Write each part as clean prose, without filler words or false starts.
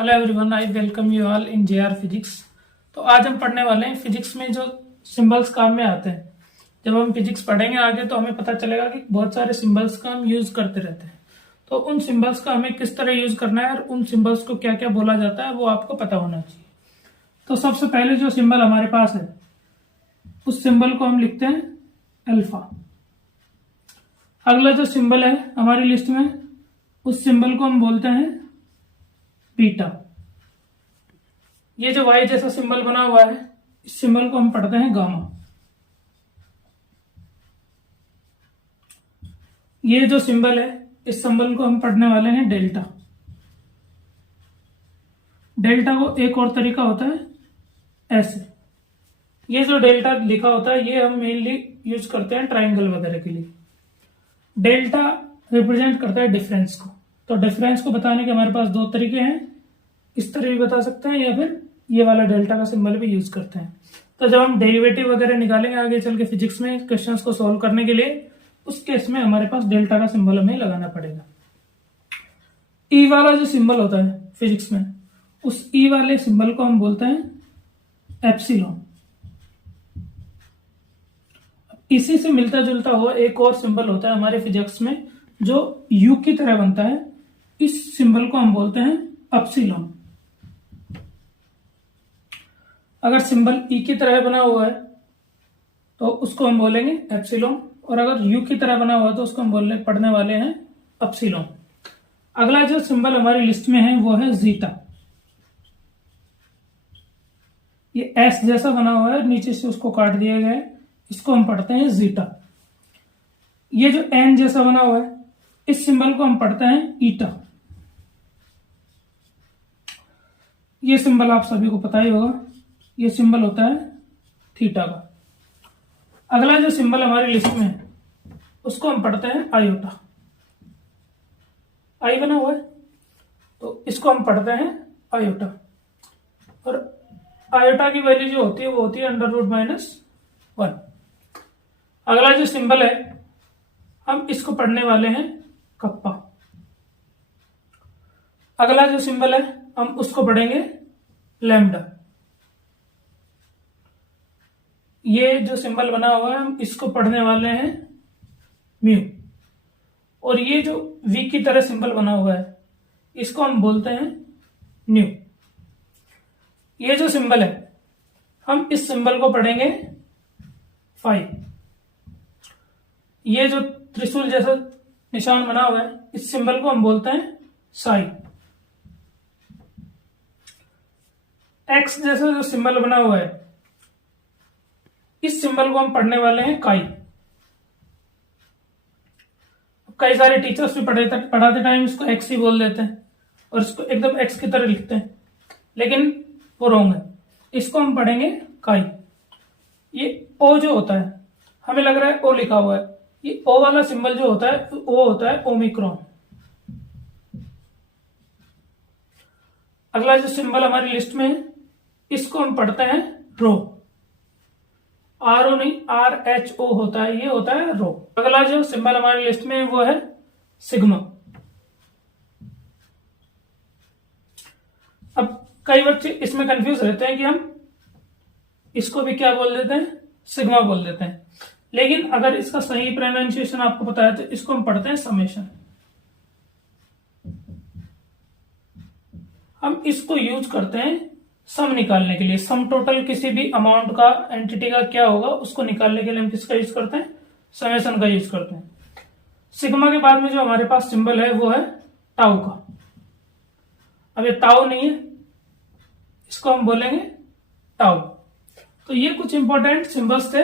Hello everyone, I welcome you all in JR physics. तो आज हम पढ़ने वाले हैं फिजिक्स में जो सिंबल्स काम में आते हैं। जब हम फिजिक्स पढ़ेंगे आगे तो हमें पता चलेगा कि बहुत सारे सिंबल्स का हम यूज करते रहते हैं। तो उन सिंबल्स का हमें किस तरह यूज करना है और उन सिंबल्स को क्या क्या बोला जाता है वो आपको पता होना चाहिए। तो सबसे पहले जो सिंबल हमारे पास है उस सिंबल को हम लिखते हैं अल्फा। अगला जो सिंबल है हमारी लिस्ट में उस सिंबल को हम बोलते हैं बीटा। ये जो वाई जैसा सिंबल बना हुआ है इस सिंबल को हम पढ़ते हैं गामा। ये जो सिंबल है इस सिंबल को हम पढ़ने वाले हैं डेल्टा। डेल्टा को एक और तरीका होता है ऐसे। ये जो डेल्टा लिखा होता है ये हम मेनली यूज करते हैं ट्राइंगल वगैरह के लिए। डेल्टा रिप्रेजेंट करता है डिफरेंस को। तो डिफरेंस को बताने के हमारे पास दो तरीके हैं, इस तरह भी बता सकते हैं या फिर ये वाला डेल्टा का सिंबल भी यूज करते हैं। तो जब हम डेरिवेटिव वगैरह निकालेंगे आगे चल के फिजिक्स में क्वेश्चंस को सॉल्व करने के लिए, उस केस में हमारे पास डेल्टा का सिंबल हमें लगाना पड़ेगा। ई वाला जो सिंबल होता है फिजिक्स में उस ई वाले सिंबल को हम बोलते हैं एप्सिलॉन। इसी से मिलता जुलता हुआ एक और सिंबल होता है हमारे फिजिक्स में जो यू की तरह बनता है। इस सिंबल को हम बोलते हैं अपसिलॉन। अगर सिंबल ई की तरह बना हुआ है तो उसको हम बोलेंगे एप्सिलॉन, और अगर यू की तरह बना हुआ है तो उसको हम पढ़ने वाले हैं अपसिलॉन। अगला जो सिंबल हमारी लिस्ट में है वो है जीटा। ये एस जैसा बना हुआ है, नीचे से उसको काट दिया गया है, इसको हम पढ़ते हैं जीटा। ये जो एन जैसा बना हुआ है इस सिंबल को हम पढ़ते हैं ईटा। ये सिंबल आप सभी को पता ही होगा, ये सिंबल होता है थीटा का। अगला जो सिंबल हमारी लिस्ट में है उसको हम पढ़ते हैं आयोटा। आई बना हुआ है तो इसको हम पढ़ते हैं आयोटा, और आयोटा की वैल्यू जो होती है वो होती है √-1। अगला जो सिंबल है हम इसको पढ़ने वाले हैं कप्पा। अगला जो सिंबल है हम उसको पढ़ेंगे लैम्डा। ये जो सिंबल बना हुआ है हम इसको पढ़ने वाले हैं म्यू, और ये जो वी की तरह सिंबल बना हुआ है इसको हम बोलते हैं न्यू। ये जो सिंबल है हम इस सिंबल को पढ़ेंगे फाई। ये जो त्रिशूल जैसा निशान बना हुआ है इस सिंबल को हम बोलते हैं साई। एक्स जैसा जो सिंबल बना हुआ है इस सिंबल को हम पढ़ने वाले हैं काई। कई सारे टीचर्स भी पढ़ाते टाइम इसको एक्स ही बोल देते हैं और इसको एकदम एक्स की तरह लिखते हैं, लेकिन वो रॉन्ग है। इसको हम पढ़ेंगे काई। ये ओ जो होता है हमें लग रहा है ओ लिखा हुआ है, ये ओ वाला सिंबल जो होता है वो होता है ओमिक्रॉन। अगला जो सिंबल हमारी लिस्ट में है इसको हम पढ़ते हैं रो। RO नहीं RHO होता है, ये होता है रो। अगला जो सिंबल हमारी लिस्ट में है वो है सिग्मा। अब कई बच्चे इसमें कंफ्यूज रहते हैं कि हम इसको भी क्या बोल देते हैं, सिग्मा बोल देते हैं, लेकिन अगर इसका सही प्रोनाउंसिएशन आपको पता है तो इसको हम पढ़ते हैं समेशन। हम इसको यूज करते हैं सम निकालने के लिए। सम टोटल किसी भी अमाउंट का, एंटिटी का क्या होगा उसको निकालने के लिए हम किसका यूज करते हैं, समेशन का यूज करते हैं। सिग्मा के बाद में जो हमारे पास सिंबल है वो है टाउ का। अब ये टाउ नहीं है, इसको हम बोलेंगे टाउ। तो ये कुछ इंपॉर्टेंट सिंबल्स थे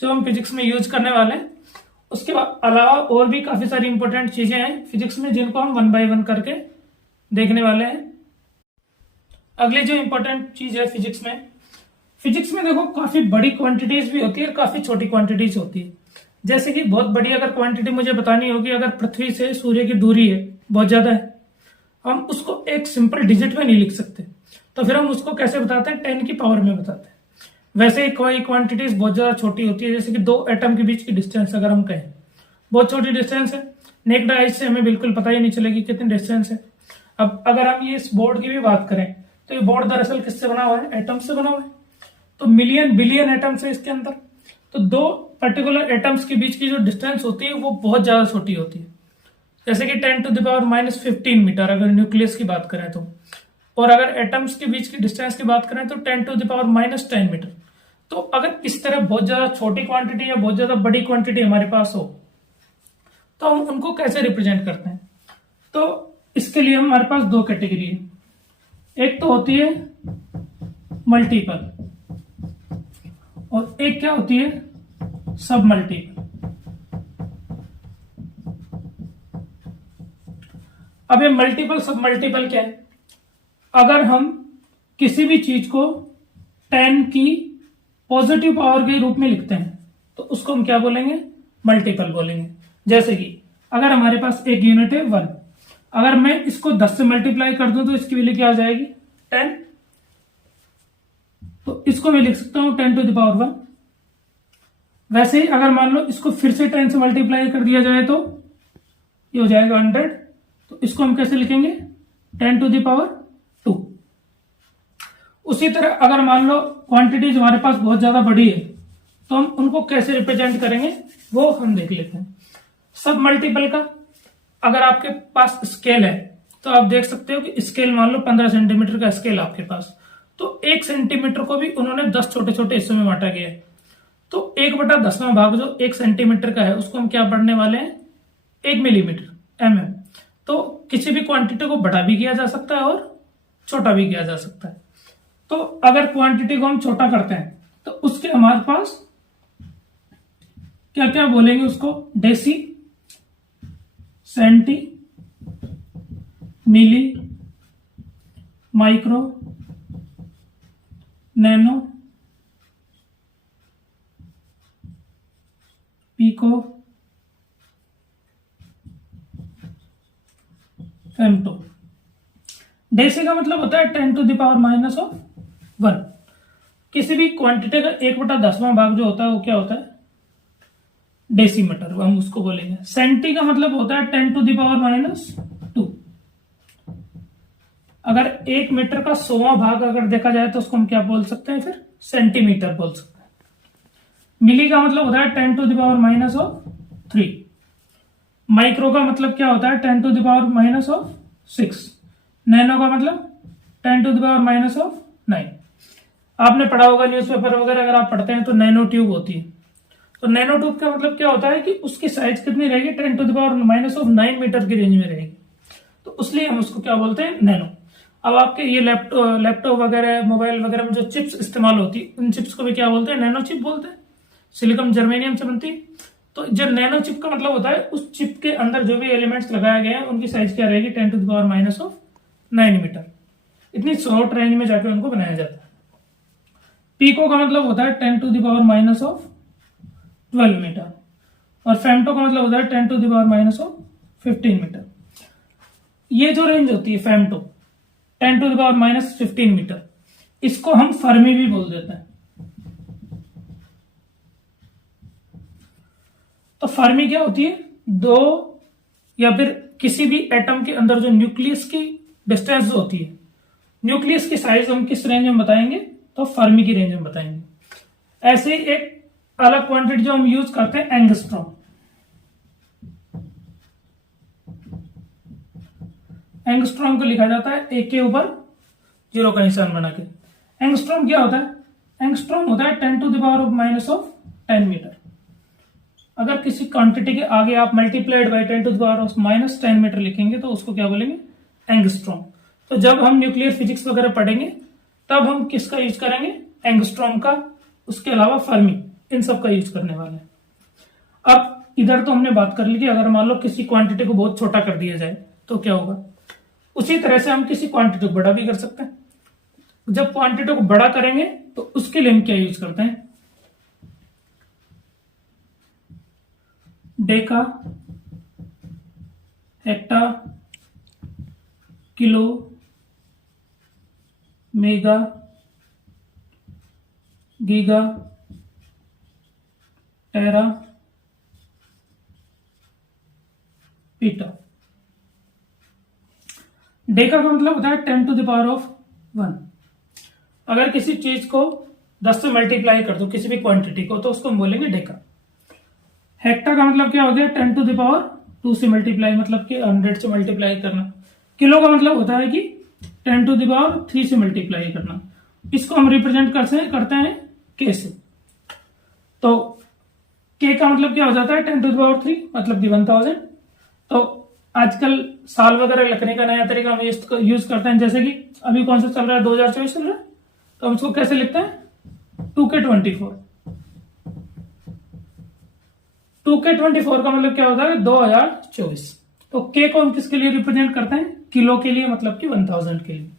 जो हम फिजिक्स में यूज करने वाले हैं। उसके अलावा और भी काफी सारी इंपॉर्टेंट चीजें हैं फिजिक्स में जिनको हम 1 बाय 1 करके देखने वाले हैं। अगली जो इंपॉर्टेंट चीज है फिजिक्स में देखो काफी बड़ी क्वांटिटीज भी होती है और काफी छोटी क्वांटिटीज होती है। जैसे कि बहुत बड़ी अगर क्वांटिटी मुझे बतानी होगी, अगर पृथ्वी से सूर्य की दूरी है बहुत ज्यादा है, हम उसको एक सिंपल डिजिट में नहीं लिख सकते, तो फिर हम उसको कैसे बताते हैं, 10 की पावर में बताते हैं। वैसे ही कोई क्वांटिटीज बहुत ज्यादा छोटी होती है, जैसे कि 2 एटम के बीच की डिस्टेंस अगर हम कहें बहुत छोटी डिस्टेंस है, नेक्ड आइज से हमें बिल्कुल पता ही नहीं चलेगी कितनी डिस्टेंस है। अब अगर हम ये इस बोर्ड की भी बात करें तो ये बोर्ड दरअसल किससे बना हुआ है? एटम से बना हुआ है। तो मिलियन बिलियन एटम्स है इसके अंदर। तो दो पर्टिकुलर एटम्स के बीच की जो डिस्टेंस होती है वो बहुत ज्यादा छोटी होती है, जैसे कि 10⁻⁻15 मीटर अगर न्यूक्लियस की बात करें तो, और अगर एटम्स के बीच की डिस्टेंस की बात करें तो 10⁻⁻10 मीटर। तो अगर इस तरह बहुत ज्यादा छोटी क्वांटिटी या बहुत ज्यादा बड़ी क्वांटिटी हमारे पास हो तो हम उनको कैसे रिप्रेजेंट करते हैं? तो इसके लिए हमारे पास दो कैटेगरी है। एक तो होती है मल्टीपल और एक क्या होती है? सब मल्टीपल। अब ये मल्टीपल सब मल्टीपल क्या है? अगर हम किसी भी चीज को 10 की पॉजिटिव पावर के रूप में लिखते हैं तो उसको हम क्या बोलेंगे? मल्टीपल बोलेंगे। जैसे कि अगर हमारे पास एक यूनिट है 1, अगर मैं इसको 10 से मल्टीप्लाई कर दूं तो इसकी वैल्यू क्या आ जाएगी? 10। तो इसको मैं लिख सकता हूं 10⁻1। वैसे ही अगर मान लो इसको फिर से 10 से मल्टीप्लाई कर दिया जाए तो ये हो जाएगा 100। तो इसको हम कैसे लिखेंगे? 10⁻2। उसी तरह अगर मान लो क्वांटिटीज हमारे पास बहुत ज्यादा बड़ी है तो हम उनको कैसे रिप्रेजेंट करेंगे वो हम देख लेते हैं। सब मल्टीपल का अगर आपके पास स्केल है तो आप देख सकते हो कि स्केल मान लो 15 सेंटीमीटर का स्केल आपके पास, तो 1 सेंटीमीटर को भी उन्होंने 10 छोटे छोटे हिस्सों में बांटा गया है। तो 1/10वां भाग जो 1 सेंटीमीटर का है उसको हम क्या पढ़ने वाले हैं? 1 मिलीमीटर, mm। तो किसी भी क्वांटिटी को बड़ा भी किया जा सकता है और छोटा भी किया जा सकता है। तो अगर क्वांटिटी को हम छोटा करते हैं तो उसके हमारे पास क्या क्या बोलेंगे उसको? Deci, centi, milli, micro, nano, pico, femto. Deci का मतलब होता है 10⁻⁻1। किसी भी क्वांटिटी का 1/10वां भाग जो होता है वो क्या होता है? डेसीमीटर, हम उसको बोलेंगे। सेंटी का मतलब होता है 10⁻²। अगर 1 मीटर का 100वां भाग अगर देखा जाए तो उसको हम क्या बोल सकते हैं? फिर सेंटीमीटर बोल सकते हैं। मिली का मतलब होता है 10⁻⁻3। माइक्रो का मतलब क्या होता है? 10⁻⁻6। नैनो का मतलब 10⁻⁹। आपने पढ़ा होगा न्यूज़पेपर वगैरह, अगर आप पढ़ते हैं तो नैनो ट्यूब होती है। तो नैनो ट्यूब का मतलब क्या होता है कि उसकी साइज कितनी रहेगी? 10⁻⁹ मीटर की रेंज में रहेगी। तो इसलिए हम उसको क्या बोलते हैं? नैनो। अब आपके ये लैपटॉप वगैरह, मोबाइल वगैरह में जो चिप्स इस्तेमाल होती है उन चिप्स को भी क्या बोलते हैं? नैनो चिप बोलते हैं। सिलिकॉन जर्मेनियम से बनती है। तो जो नैनो चिप का मतलब होता है उस चिप के अंदर जो भी एलिमेंट्स लगाए गए हैं उनकी साइज क्या रहेगी? 10⁻⁹ मीटर। इतनी शॉर्ट रेंज में जाकर उनको बनाया जाता है। पीको का मतलब होता है 10⁻12 मीटर और फेम्टो का मतलब होता है 10⁻15 मीटर। ये जो रेंज होती है फेम्टो 10⁻15 मीटर, इसको हम फर्मी भी बोल देते हैं। तो फर्मी क्या होती है? दो या फिर किसी भी एटम के अंदर जो न्यूक्लियस की डिस्टेंस होती है, न्यूक्लियस की साइज हम किस रेंज में बताएंगे? तो फर्मी की रेंज में बताएंगे। ऐसे ही एक अलग क्वांटिटी जो हम यूज करते हैं एंगस्ट्रॉम। एंगस्ट्रॉम को लिखा जाता है 1 के ऊपर 0 का निशान बना के। एंगस्ट्रॉम क्या होता है? एंगस्ट्रॉम होता है 10⁻⁻10 मीटर। अगर किसी क्वांटिटी के आगे आप मल्टीप्लाइड बाई 10⁻⁻10 मीटर लिखेंगे तो उसको क्या बोलेंगे? एंगस्ट्रॉम। तो जब हम न्यूक्लियर फिजिक्स वगैरह पढ़ेंगे तब हम किसका यूज करेंगे? एंगस्ट्रॉम का। उसके अलावा फर्मी, इन सब का यूज करने वाले हैं। अब इधर तो हमने बात कर ली कि अगर मान लो किसी क्वांटिटी को बहुत छोटा कर दिया जाए तो क्या होगा। उसी तरह से हम किसी क्वांटिटी को बड़ा भी कर सकते हैं। जब क्वांटिटी को बड़ा करेंगे तो उसके लिए हम क्या यूज करते हैं? Deca, hecta, kilo, mega, giga, tera, peta. Deca का मतलब होता है 10⁻⁴ अगर किसी चीज को 10 से मल्टीप्लाई कर दो किसी भी क्वांटिटी को तो उसको हम बोलेंगे डेका। हेक्टा का मतलब क्या हो गया 10⁻² से मल्टीप्लाई, मतलब कि 100 से मल्टीप्लाई करना। किलो का मतलब होता है कि 10⁻³ से मल्टीप्लाई करना। इसको हम रिप्रेजेंट करते हैं के से। तो के का मतलब क्या हो जाता है 10⁻³ मतलब कि 1000। तो आजकल साल वगैरह लिखने का नया तरीका हम यूज करते हैं, जैसे कि अभी कौन सा चल रहा है 2024 चल रहा है, तो हम इसको कैसे लिखते हैं 2K24। 2K24 का मतलब क्या होता है 2024। तो के को हम किसके लिए रिप्रेजेंट करते हैं किलो के लिए, मतलब कि 1000 के लिए।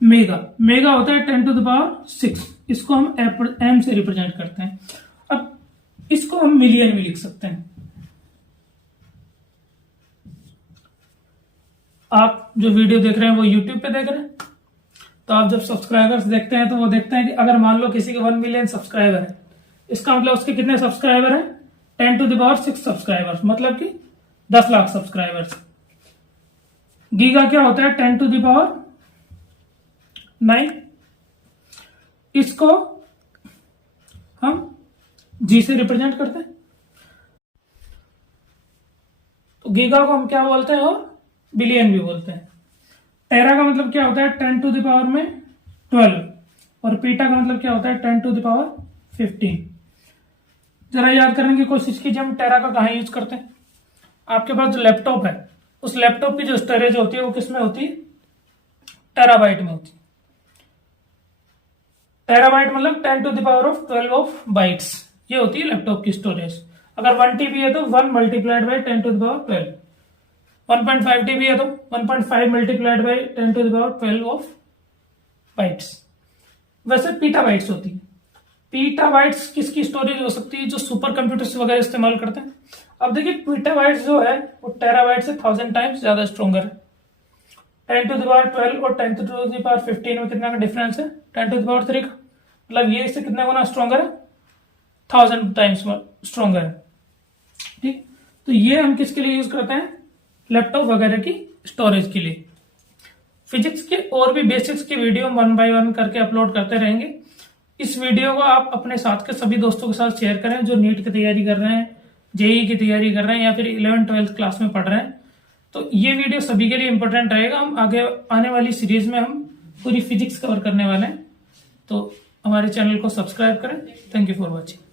मेगा होता है 10⁻⁶, इसको हम एम से रिप्रेजेंट करते हैं। अब इसको हम मिलियन में लिख सकते हैं। आप जो वीडियो देख रहे हैं वो यूट्यूब पे देख रहे हैं, तो आप जब सब्सक्राइबर्स देखते हैं तो वो देखते हैं कि अगर मान लो किसी के 1 मिलियन सब्सक्राइबर है, इसका मतलब उसके कितने सब्सक्राइबर है 10⁻⁶ सब्सक्राइबर्स, मतलब कि 10 लाख सब्सक्राइबर्स। गीगा क्या होता है 10⁹, इसको हम जी से रिप्रेजेंट करते हैं। तो गीगा को हम क्या बोलते हैं और बिलियन भी बोलते हैं। टेरा का मतलब क्या होता है 10⁻12 और पीटा का मतलब क्या होता है 10⁻15। जरा याद करने की कोशिश कीजिए हम टेरा का कहाँ यूज करते हैं। आपके पास जो लैपटॉप है उस लैपटॉप की जो स्टोरेज होती है वो किसमें होती है टेराबाइट में होती है। टेराबाइट मतलब 10⁻12 बाइट्स, ये होती है लैपटॉप की स्टोरेज। अगर 1 TB है तो 1 मल्टीप्लाइड बाई 10⁻12, 1.5 TB है तो 1.5 मल्टीप्लाइड बाई 10⁻12 बाइट्स। वैसे पीटाबाइट्स होती है। पीटाबाइट्स किसकी स्टोरेज हो सकती है जो सुपर कंप्यूटर्स वगैरह इस्तेमाल करते हैं। अब देखिए पीटाबाइट्स जो है वो टेराबाइट से 1000 टाइम्स ज्यादा स्ट्रॉन्गर है। 10⁻12 और 10⁻15 में कितना का डिफरेंस है 10⁻3 का, मतलब ये इससे कितना गुना स्ट्रॉन्गर है 1000 टाइम्स स्ट्रॉन्गर है। ठीक, तो ये हम किसके लिए यूज करते हैं लैपटॉप वगैरह की स्टोरेज के लिए। फिजिक्स के और भी बेसिक्स की वीडियो 1 बाय 1 करके अपलोड करते रहेंगे। इस वीडियो को आप अपने साथ के सभी दोस्तों के साथ शेयर करें जो नीट की तैयारी कर रहे हैं, जेईई की तैयारी कर रहे हैं या फिर 11th-12th क्लास में पढ़ रहे हैं। तो ये वीडियो सभी के लिए इंपॉर्टेंट रहेगा। हम आगे आने वाली सीरीज में हम पूरी फिजिक्स कवर करने वाले हैं, तो हमारे चैनल को सब्सक्राइब करें। Thank you for watching.